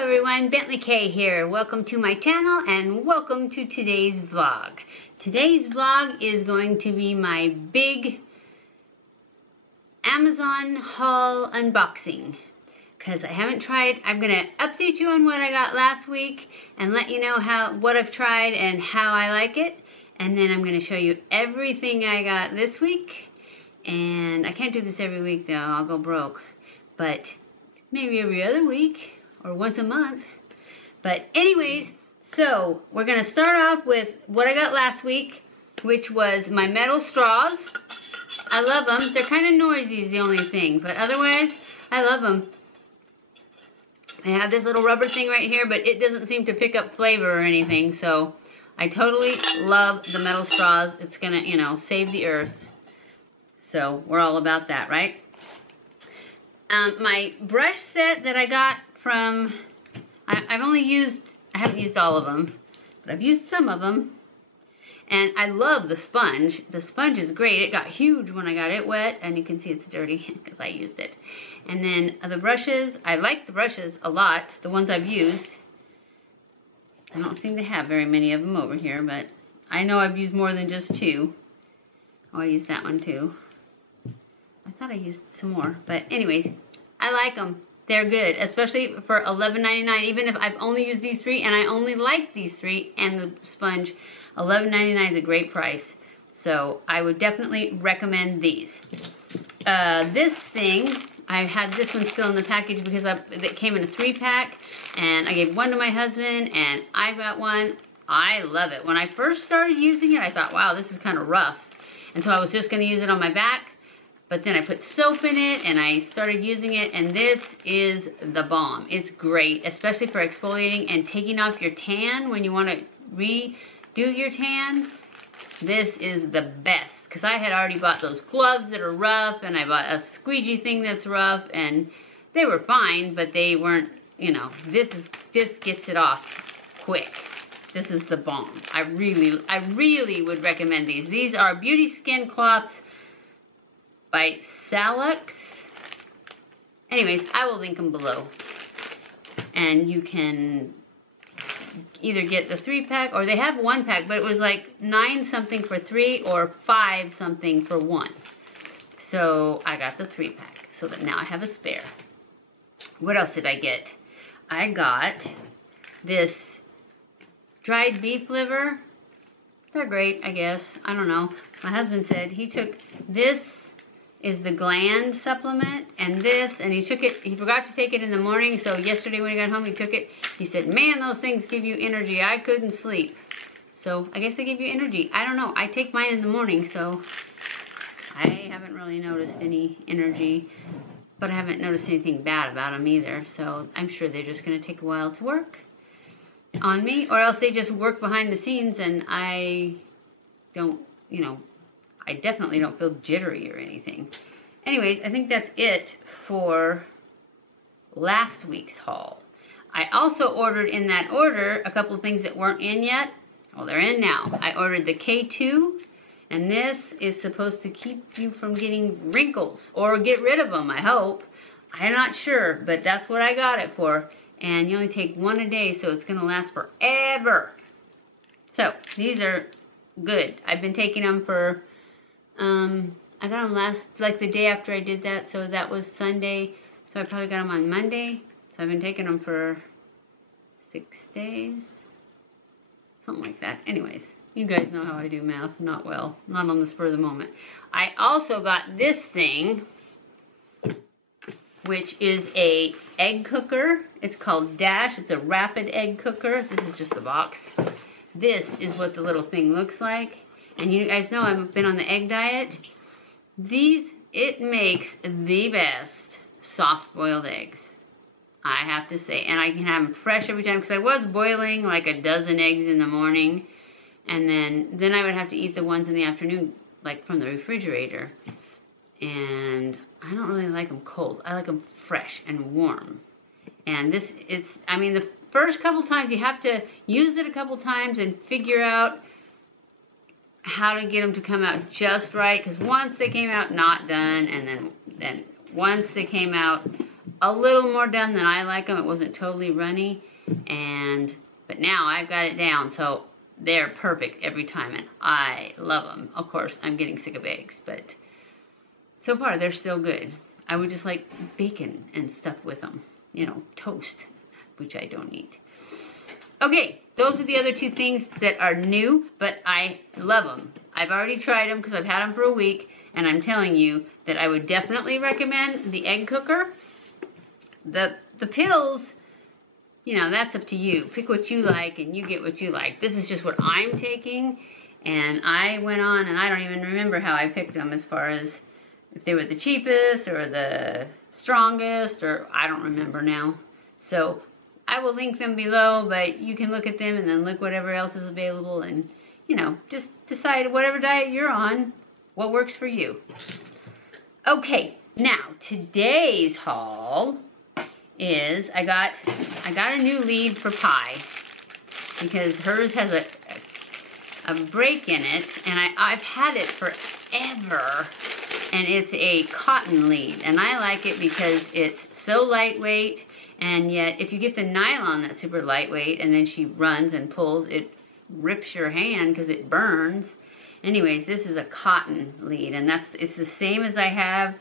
everyone, Bentley K here. Welcome to my channel and welcome to today's vlog. Today's vlog is going to be my big Amazon haul unboxing because I haven't tried. I'm going to update you on what I got last week and let you know what I've tried and how I like it. And then I'm going to show you everything I got this week. And I can't do this every week though, I'll go broke. But maybe every other week or once a month. But anyways, so we're gonna start off with what I got last week, which was my metal straws. I love them. They're kind of noisy is the only thing, but otherwise, I love them. I have this little rubber thing right here, but it doesn't seem to pick up flavor or anything, so I totally love the metal straws. It's gonna, you know, save the earth. So we're all about that, right? My brush set that I got from, I haven't used all of them, but I've used some of them. And I love the sponge. The sponge is great. It got huge when I got it wet, and you can see it's dirty because I used it. And then the brushes, I like the brushes a lot, the ones I've used. I don't seem to have very many of them over here, but I know I've used more than just two. Oh, I used that one too. I thought I used some more, but anyways, I like them. They're good, especially for $11.99. Even if I've only used these three and I only like these three and the sponge, $11.99 is a great price. So I would definitely recommend these. This thing, I had this one still in the package because it came in a 3-pack, and I gave one to my husband and I got one. I love it. When I first started using it, I thought, wow, this is kind of rough. And so I was just gonna use it on my back. But then I put soap in it and I started using it, and this is the bomb. It's great, especially for exfoliating and taking off your tan when you want to redo your tan. This is the best because I had already bought those gloves that are rough, and I bought a squeegee thing that's rough, and they were fine, but they weren't, you know, this gets it off quick. This is the bomb. I really would recommend these. These are Beauty Skin Cloths by Salux. Anyways, I will link them below. And you can either get the 3-pack, or they have 1-pack, but it was like 9 something for 3 or 5 something for 1. So I got the 3-pack, so that now I have a spare. What else did I get? I got this dried beef liver. They're great, I guess. I don't know. My husband said he took this is the Gland supplement, and this, and he forgot to take it in the morning, so yesterday when he got home he took it. He said, man, those things give you energy. I couldn't sleep. So I guess they give you energy. I don't know. I take mine in the morning, so I haven't really noticed any energy, but I haven't noticed anything bad about them either, so I'm sure they're just going to take a while to work on me, or else they just work behind the scenes and I don't, you know, I definitely don't feel jittery or anything. Anyways, I think that's it for last week's haul. I also ordered in that order a couple of things that weren't in yet. Well, they're in now. I ordered the K2, and this is supposed to keep you from getting wrinkles, or get rid of them, I hope. I'm not sure, but that's what I got it for. And you only take one a day, so it's gonna last forever. So, these are good. I've been taking them for I got them like the day after I did that, so that was Sunday, so I probably got them on Monday, so I've been taking them for 6 days, something like that. Anyways, you guys know how I do math, not well, not on the spur of the moment. I also got this thing, which is a egg cooker. It's called Dash. It's a rapid egg cooker. This is just the box. This is what the little thing looks like. And you guys know I've been on the egg diet. It makes the best soft-boiled eggs, I have to say. And I can have them fresh every time, because I was boiling like a dozen eggs in the morning. And then I would have to eat the ones in the afternoon, like from the refrigerator. And I don't really like them cold. I like them fresh and warm. And I mean, the first couple times you have to use it a couple times and figure out how to get them to come out just right, because once they came out not done, and then once they came out a little more done than I like them. It wasn't totally runny, but now I've got it down, so they're perfect every time, and I love them. Of course, I'm getting sick of eggs, but so far they're still good. I would just like bacon and stuff with them, you know, toast, which I don't eat. Okay, those are the other two things that are new, but I love them. I've already tried them because I've had them for a week, and I'm telling you that I would definitely recommend the egg cooker. The pills, you know, that's up to you. Pick what you like and you get what you like. This is just what I'm taking, and I went on, and I don't even remember how I picked them as far as if they were the cheapest or the strongest, or I don't remember now. So I will link them below, but you can look at them and then look whatever else is available, and, you know, just decide whatever diet you're on, what works for you. Okay, now today's haul is I got a new lead for Pie because hers has a break in it, and I've had it forever, and it's a cotton lead, and I like it because it's so lightweight, and yet if you get the nylon that's super lightweight and then she runs and pulls, it rips your hand because it burns. Anyways, this is a cotton lead, and it's the same as I have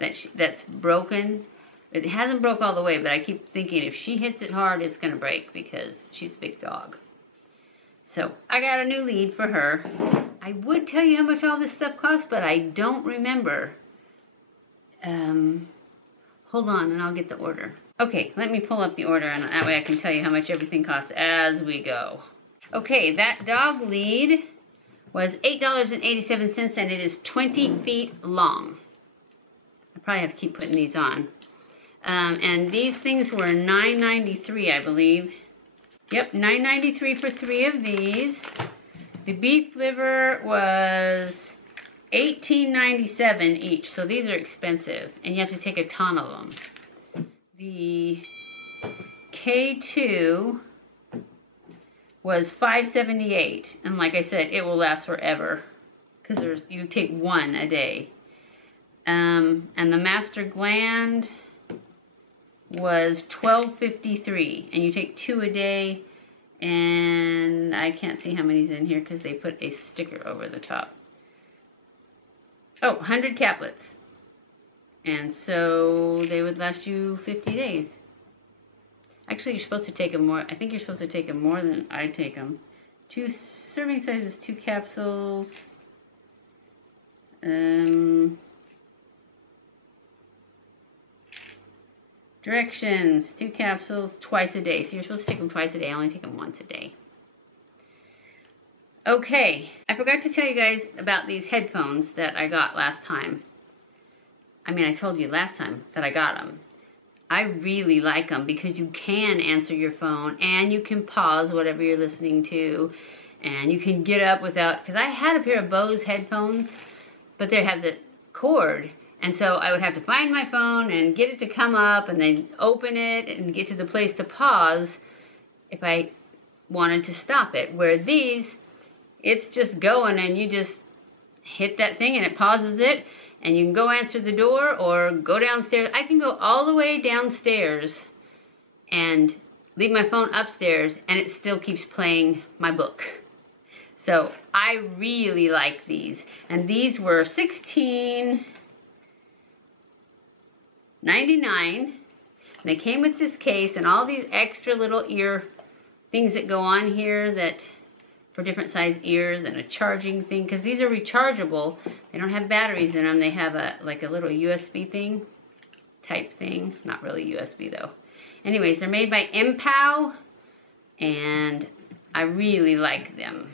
that's broken. It hasn't broke all the way, but I keep thinking if she hits it hard, it's going to break because she's a big dog. So I got a new lead for her. I would tell you how much all this stuff costs, but I don't remember. Hold on, and I'll get the order. Okay, let me pull up the order, and that way I can tell you how much everything costs as we go. Okay, that dog lead was $8.87, and it is 20 feet long. I probably have to keep putting these on. And these things were $9.93, I believe. Yep, $9.93 for 3 of these. The beef liver was $18.97 each, so these are expensive, and you have to take a ton of them. The K2 was $5.78, and like I said, it will last forever because you take 1 a day. And the Master Gland was $12.53, and you take 2 a day, and I can't see how many's in here because they put a sticker over the top. Oh, 100 caplets, and so they would last you 50 days. Actually, you're supposed to take them more. I think you're supposed to take them more than I take them. 2 serving sizes, 2 capsules. Directions, 2 capsules, twice a day. So you're supposed to take them twice a day. I only take them once a day. Okay, I forgot to tell you guys about these headphones that I got last time. I mean, I told you last time that I got them. I really like them because you can answer your phone and you can pause whatever you're listening to, and you can get up without, because I had a pair of Bose headphones, but they have the cord. And so I would have to find my phone and get it to come up and then open it and get to the place to pause if I wanted to stop it. Where these, it's just going and you just hit that thing and it pauses it, and you can go answer the door or go downstairs. I can go all the way downstairs and leave my phone upstairs and it still keeps playing my book. So I really like these. And these were $16.99. They came with this case and all these extra little ear things that go on here that for different size ears, and a charging thing, because these are rechargeable. They don't have batteries in them. They have like a little USB thing type thing. Not really USB though. Anyways, they're made by Mpow, and I really like them.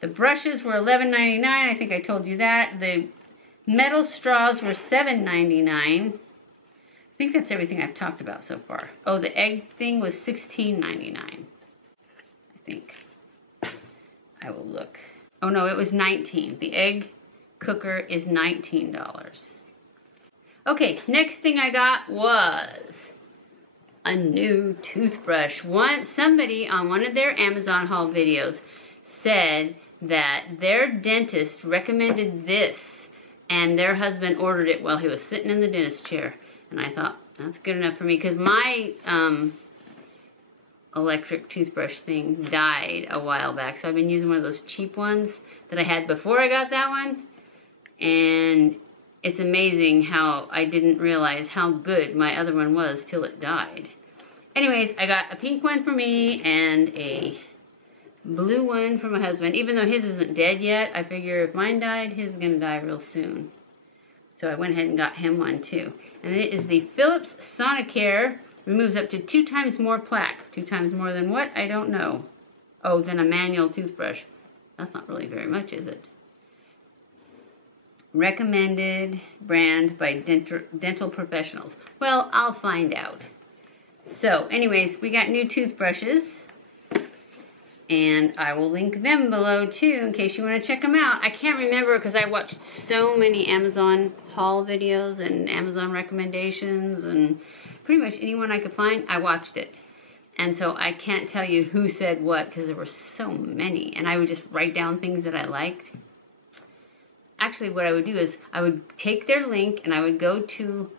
The brushes were $11.99. I think I told you that. The metal straws were $7.99. I think that's everything I've talked about so far. Oh, the egg thing was $16.99. I think. I will look. Oh no, it was $19. The egg cooker is $19. Okay, next thing I got was a new toothbrush. Somebody on one of their Amazon haul videos said that their dentist recommended this and their husband ordered it while he was sitting in the dentist chair. And I thought, that's good enough for me, because my electric toothbrush thing died a while back. So I've been using one of those cheap ones that I had before I got that one. And it's amazing how I didn't realize how good my other one was till it died. Anyways, I got a pink one for me and a blue one for my husband. Even though his isn't dead yet, I figure if mine died, his is gonna die real soon. So I went ahead and got him one too. And it is the Philips Sonicare. Removes up to 2 times more plaque. 2 times more than what? I don't know. Oh, than a manual toothbrush. That's not really very much, is it? Recommended brand by dental professionals. Well, I'll find out. So, anyways, we got new toothbrushes. And I will link them below too in case you want to check them out. I can't remember because I watched so many Amazon haul videos and Amazon recommendations and pretty much anyone I could find, I watched it. And so I can't tell you who said what because there were so many. And I would just write down things that I liked. Actually, what I would do is I would take their link and I would go to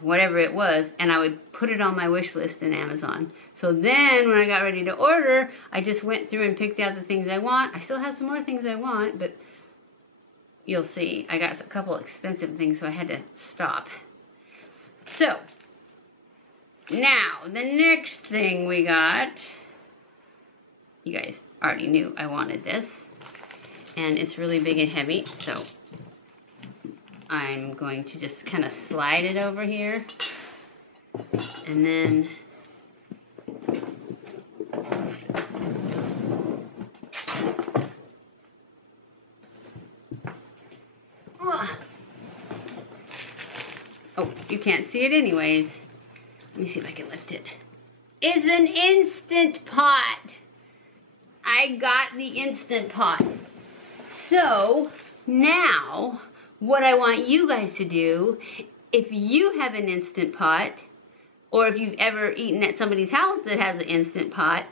whatever it was and I would put it on my wish list in Amazon. So then when I got ready to order, I just went through and picked out the things I want. I still have some more things I want, but you'll see. I got a couple expensive things, so I had to stop. So, now, the next thing we got, you guys already knew I wanted this, and it's really big and heavy, so I'm going to just kind of slide it over here, and then oh, you can't see it anyways. Let me see if I can lift it. It's an Instant Pot. I got the Instant Pot. So, now, what I want you guys to do, if you have an Instant Pot, or if you've ever eaten at somebody's house that has an Instant Pot,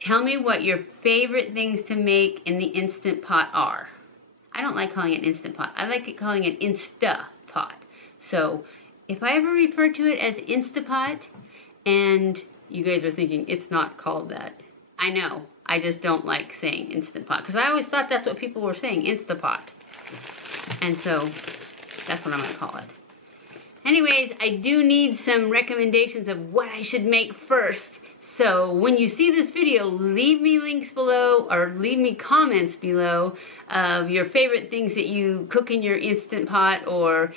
tell me what your favorite things to make in the Instant Pot are. I don't like calling it Instant Pot. I like calling it Insta Pot. So, if I ever refer to it as Instapot, and you guys are thinking it's not called that, I know. I just don't like saying Instant Pot, because I always thought that's what people were saying, Instapot. And so, that's what I'm going to call it. Anyways, I do need some recommendations of what I should make first. So, when you see this video, leave me links below, or leave me comments below of your favorite things that you cook in your Instant Pot, or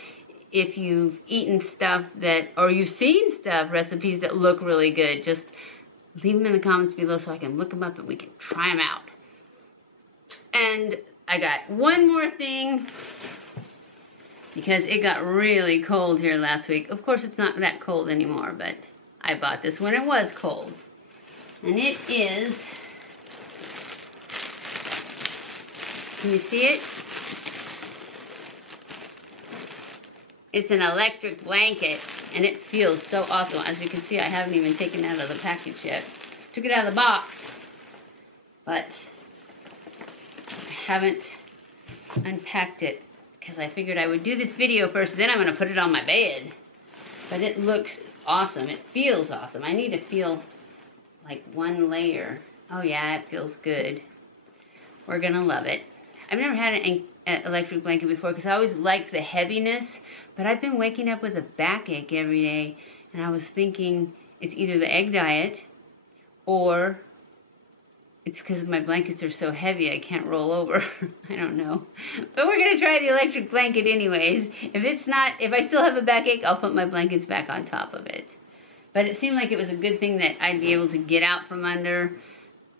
if you've eaten stuff that, or you've seen stuff, recipes that look really good. Just leave them in the comments below so I can look them up and we can try them out. And I got one more thing, because it got really cold here last week. Of course, it's not that cold anymore, but I bought this when it was cold. And it is, can you see it? It's an electric blanket, and it feels so awesome. As you can see, I haven't even taken it out of the package yet. Took it out of the box, but I haven't unpacked it because I figured I would do this video first, then I'm going to put it on my bed. But it looks awesome. It feels awesome. I need to feel like one layer. Oh yeah, it feels good. We're going to love it. I've never had an electric blanket before because I always liked the heaviness, but I've been waking up with a backache every day, and I was thinking it's either the egg diet or it's because my blankets are so heavy I can't roll over. I don't know. But we're going to try the electric blanket anyways. If I still have a backache, I'll put my blankets back on top of it. But it seemed like it was a good thing that I'd be able to get out from under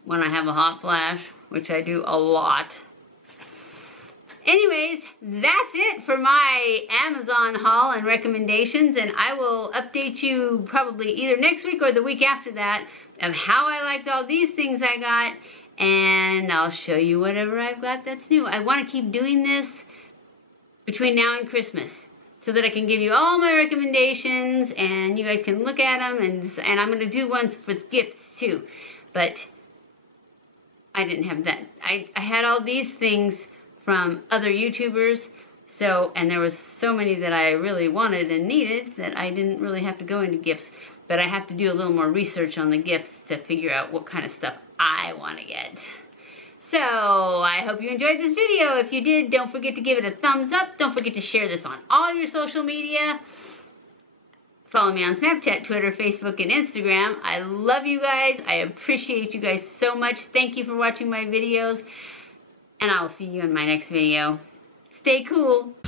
when I have a hot flash, which I do a lot. Anyways, that's it for my Amazon haul and recommendations, and I will update you probably either next week or the week after that of how I liked all these things I got, and I'll show you whatever I've got that's new. I want to keep doing this between now and Christmas so that I can give you all my recommendations and you guys can look at them, and I'm going to do ones for gifts too, but I didn't have that. I had all these things from other YouTubers, So, and there was so many that I really wanted and needed that I didn't really have to go into gifts. But I have to do a little more research on the gifts to figure out what kind of stuff I want to get. So, I hope you enjoyed this video. If you did, don't forget to give it a thumbs up. Don't forget to share this on all your social media. Follow me on Snapchat, Twitter, Facebook, and Instagram. I love you guys. I appreciate you guys so much. Thank you for watching my videos. And I will see you in my next video. Stay cool.